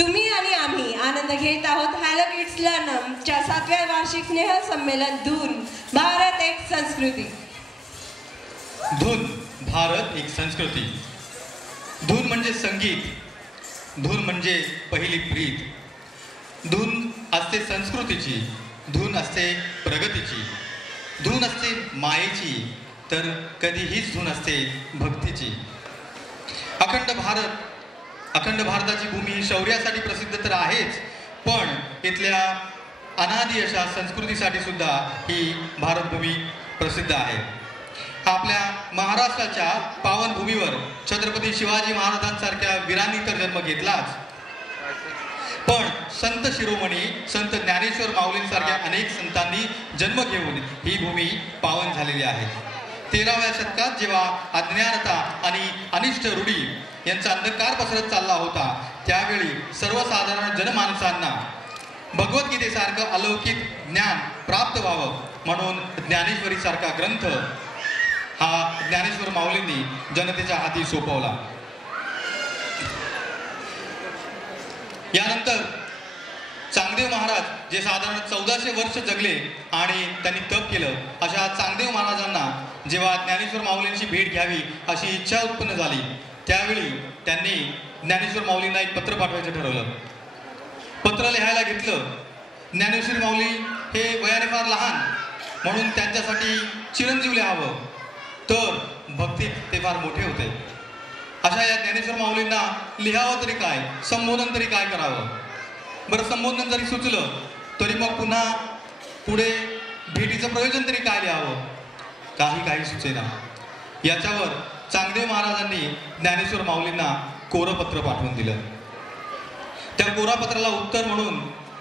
तुम्ही आणि आम्ही आनंद घेत आहोत हॅलो किड्स लर्नमच्या 7व्या वार्षिक स्नेह संमेलन धून भारत एक संस्कृती. धून भारत एक संस्कृती. धून म्हणजे संगीत, धून म्हणजे पहिली प्रीत, धून असते संस्कृतीची, धून असते प्रगतीची, धून असते मायेची, तर कधी हीच धून असते भक्तीची. अखंड भारताची भूमी ही शौर्यासाठी प्रसिद्ध तर आहेच, पण इथल्या अनादी अशा संस्कृतीसाठी सुद्धा ही भारतभूमी प्रसिद्ध आहे. आपल्या महाराष्ट्राच्या पावनभूमीवर छत्रपती शिवाजी महाराजांसारख्या वीरांनी तर जन्म घेतलाच, पण संत शिरोमणी संत ज्ञानेश्वर माऊलींसारख्या अनेक संतांनी जन्म घेऊन ही भूमी पावन झालेली आहे. 13व्या शतकात जेव्हा अज्ञानता आणि अनिष्ट रूढी यांचा अंधकार पसरत चालला होता, त्यावेळी सर्वसाधारण जनमानसांना भगवद्गीतेसारखं अलौकिक ज्ञान प्राप्त व्हावं म्हणून ज्ञानेश्वरीसारखा ग्रंथ हा ज्ञानेश्वर माऊलींनी जनतेच्या हाती सोपवला. यानंतर चांगदेव महाराज जे साधारण 1400 वर्ष जगले आणि त्यांनी तप केलं, अशा चांगदेव महाराजांना जेव्हा ज्ञानेश्वर माऊलींची भेट घ्यावी अशी इच्छा उत्पन्न झाली, त्यावेळी त्यांनी ज्ञानेश्वर माऊलींना एक पत्र पाठवायचं ठरवलं. पत्र लिहायला घेतलं. ज्ञानेश्वर माऊली हे वयाने फार लहान, म्हणून त्यांच्यासाठी चिरंजीव लिहावं, तर भक्तीत ते फार मोठे होते. अशा या ज्ञानेश्वर माऊलींना लिहावं तरी काय, संबोधन तरी काय करावं. बरं, संबोधन जरी सुचलं तरी मग पुन्हा पुढे भेटीचं प्रयोजन तरी काय लिहावं, काही सुचेना. याच्यावर चांगदेव महाराजांनी ज्ञानेश्वर माऊलींना कोरपत्र पाठवून दिलं. त्या कोरापत्राला उत्तर म्हणून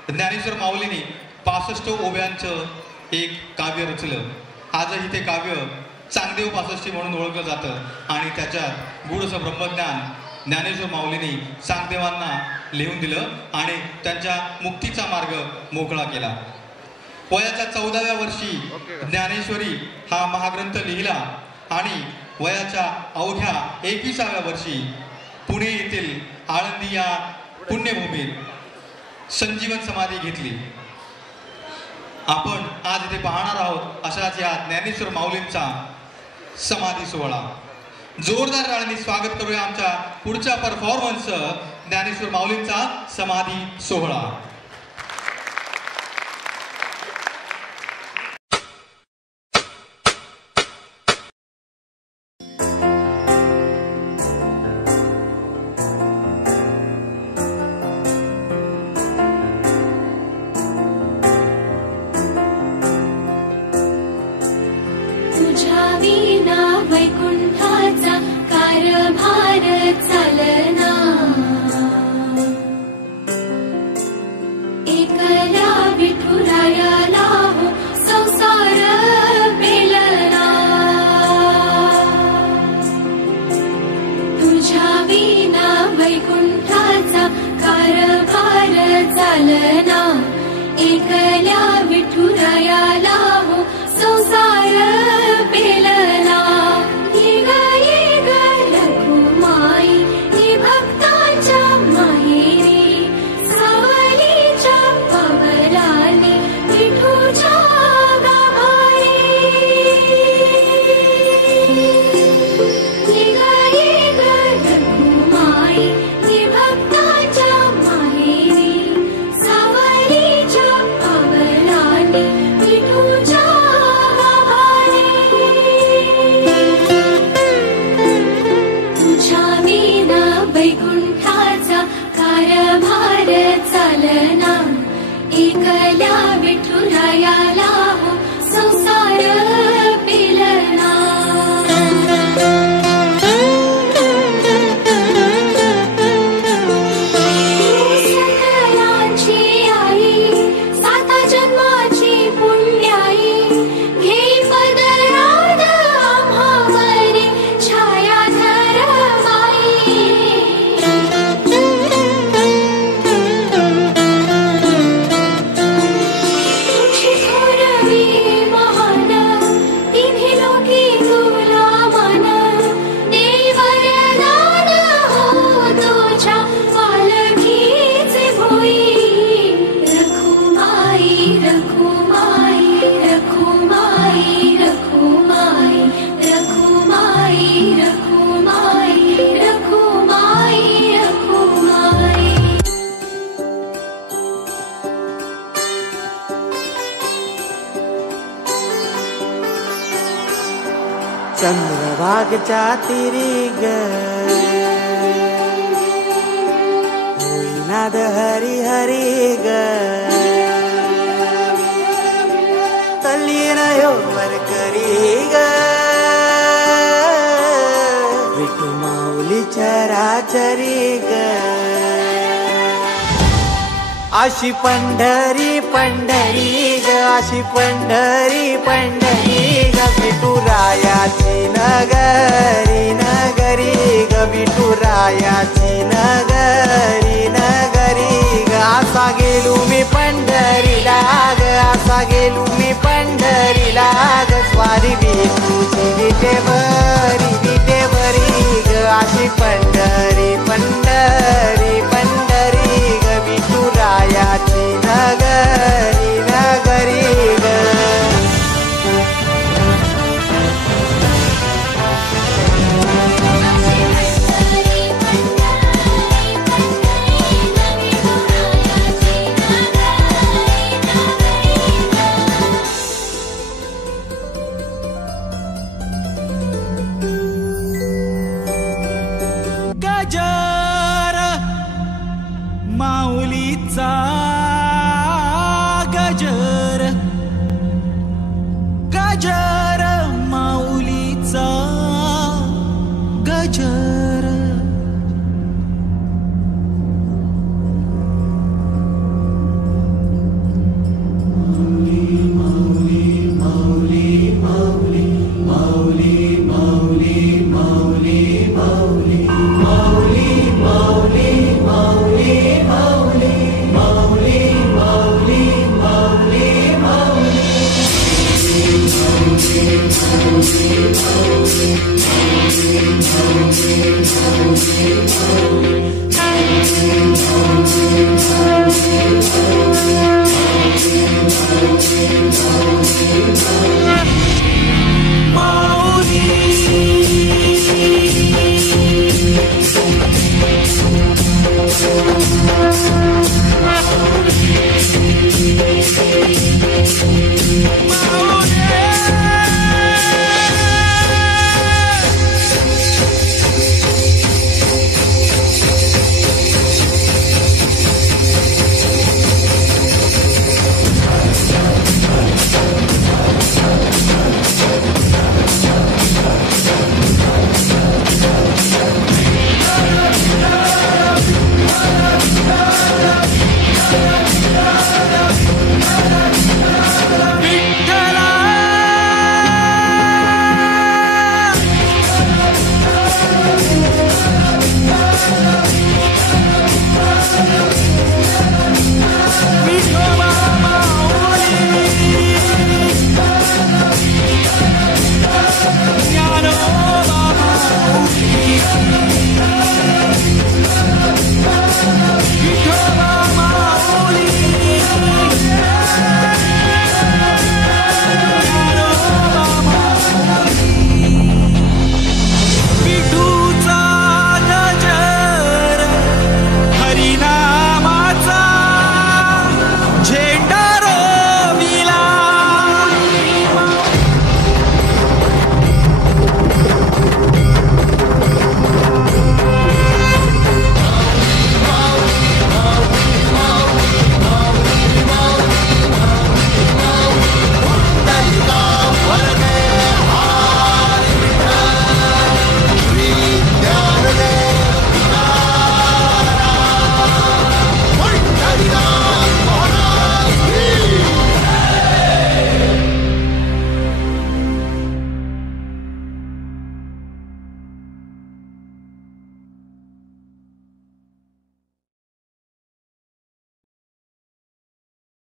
ज्ञानेश्वर माऊलींनी 65 ओव्यांचं एक काव्य रचलं. आजही ते काव्य चांगदेव 65 म्हणून ओळखलं जातं आणि त्याच्यात गूढसं ब्रह्मज्ञान ज्ञानेश्वर माऊलींनी चांगदेवांना लिहून दिलं आणि त्यांच्या मुक्तीचा मार्ग मोकळा केला. वयाच्या 14व्या वर्षी ज्ञानेश्वरी हा महाग्रंथ लिहिला आणि वयाच्या अवघ्या 21व्या वर्षी पुणे येथील आळंदी या पुण्यभूमीत संजीवन समाधी घेतली. आपण आज इथे पाहणार आहोत अशाच या ज्ञानेश्वर माऊलींचा समाधी सोहळा. जोरदार टाळ्यांनी स्वागत करूया आमच्या पुढच्या परफॉर्मन्स ज्ञानेश्वर माऊलींचा समाधी सोहळा. चंद्रभागच्या तिरी ग होईनाद हरी हरी ग तल्लीन वर करी ग विठू माऊली चराचरी ग अशी पंढरी पंढरी ग अशी पंढरी पंढरी ग विठुरायाची नगरी नगरी ग विठुरायाची नगरी नगरी ग असा गेलो मी पंढरीला ग असा गेलो मी पंढरीला ग स्वारी विठूची विटेवरी ग अशी पंढरी पंढरी पंढरी ग विठुरायाची नगरी नगरी ग गजर माऊलीचा